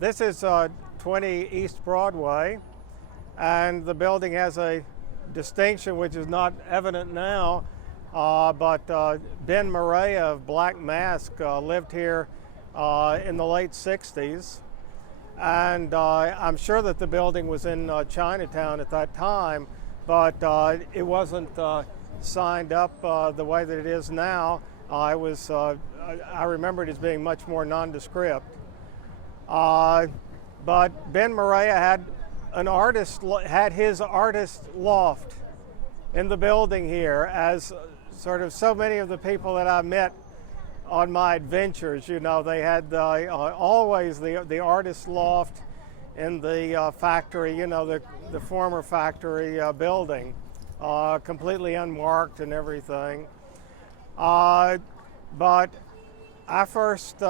This is 20 East Broadway, and the building has a distinction which is not evident now, but Ben Morea of Black Mask lived here in the late 60s, and I'm sure that the building was in Chinatown at that time, but it wasn't signed up the way that it is now. I remember it as being much more nondescript. But Ben Morea had his artist loft in the building here, as sort of so many of the people that I met on my adventures. You know, they had always the artist loft in the factory, you know, the former factory building, completely unmarked and everything. But I first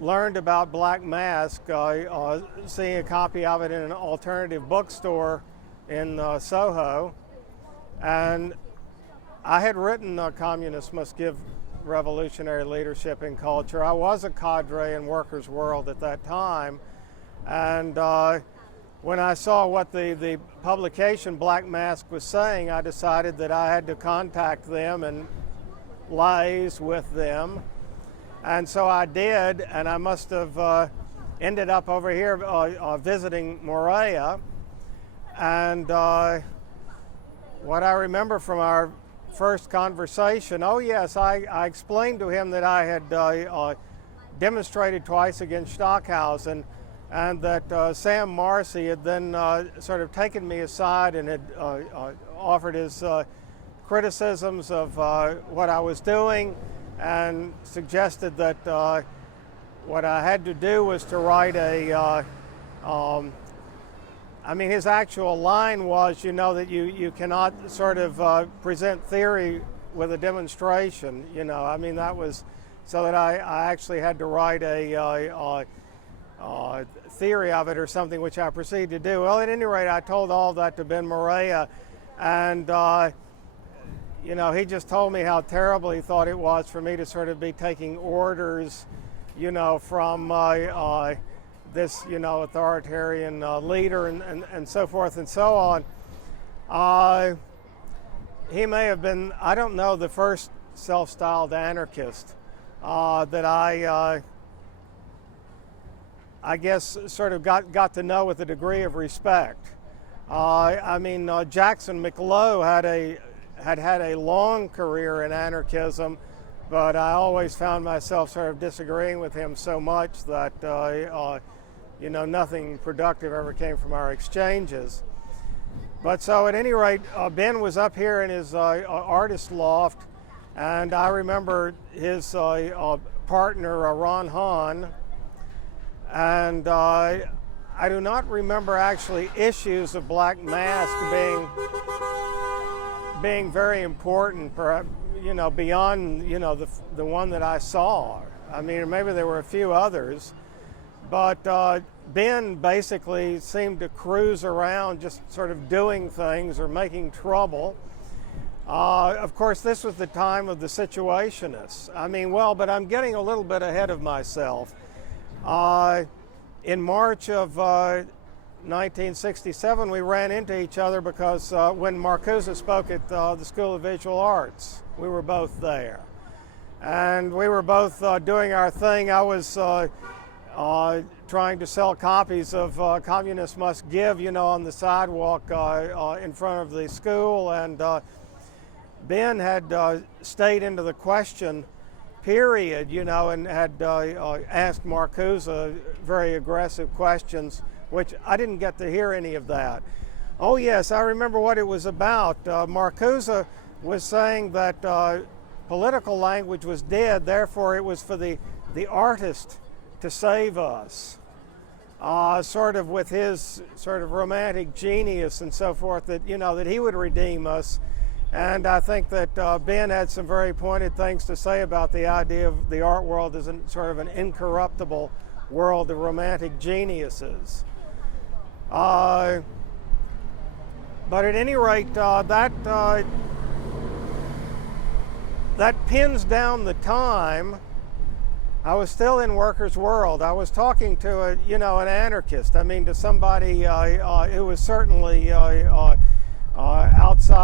learned about Black Mask seeing a copy of it in an alternative bookstore in Soho, and I had written Communists Must Give Revolutionary Leadership and Culture. I was a cadre in Workers' World at that time, and when I saw what the publication Black Mask was saying, I decided that I had to contact them and liaise with them. And so I did, and I must have ended up over here visiting Morea. And what I remember from our first conversation, oh yes, I explained to him that I had demonstrated twice against Stockhausen, and that Sam Marcy had then sort of taken me aside and had offered his criticisms of what I was doing, and suggested that what I had to do was to write his actual line was, you know, that you cannot sort of present theory with a demonstration, you know. I mean, that was so that I actually had to write a theory of it or something, which I proceeded to do. Well, at any rate, I told all that to Ben Morea, and you know, he just told me how terrible he thought it was for me to sort of be taking orders, you know, from this, you know, authoritarian leader and so forth and so on. He may have been, I don't know, the first self-styled anarchist that I guess sort of got to know with a degree of respect. Jackson McLough had a long career in anarchism, but I always found myself sort of disagreeing with him so much that you know, nothing productive ever came from our exchanges. But so at any rate, Ben was up here in his artist loft, and I remember his partner, Ron Hahn, and I do not remember actually issues of Black Mask being very important, perhaps, you know, beyond, you know, the one that I saw. I mean, maybe there were a few others, but Ben basically seemed to cruise around just sort of doing things or making trouble. Of course, this was the time of the Situationists. I mean, well, but I'm getting a little bit ahead of myself. In March of 1967, we ran into each other because when Marcuse spoke at the School of Visual Arts, we were both there. And we were both doing our thing. I was trying to sell copies of Communists Must Give, you know, on the sidewalk in front of the school. And Ben had stayed into the question period, you know, and had asked Marcuse very aggressive questions, which I didn't get to hear any of that. Oh yes, I remember what it was about. Marcuse was saying that political language was dead, therefore it was for the artist to save us. Sort of with his sort of romantic genius and so forth, that, you know, that he would redeem us. And I think that Ben had some very pointed things to say about the idea of the art world as sort of an incorruptible world of romantic geniuses. But at any rate, that, that, that pins down the time I was still in Workers' World. I was talking to an anarchist. I mean, to somebody who was certainly outside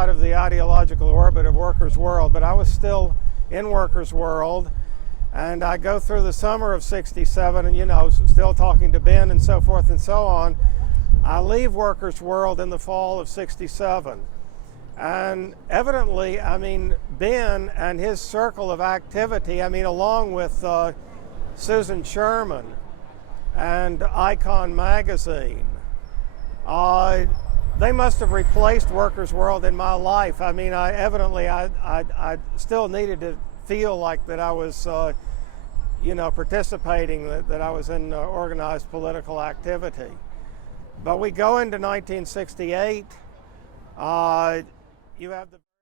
of the ideological orbit of Workers' World, but I was still in Workers' World. And I go through the summer of '67 and, still talking to Ben and so forth and so on. I leave Workers' World in the fall of '67. And evidently, Ben and his circle of activity, along with Susan Sherman and Icon Magazine, they must have replaced Workers' World in my life. I still needed to feel like that I was, participating, that I was in organized political activity. But we go into 1968. You have the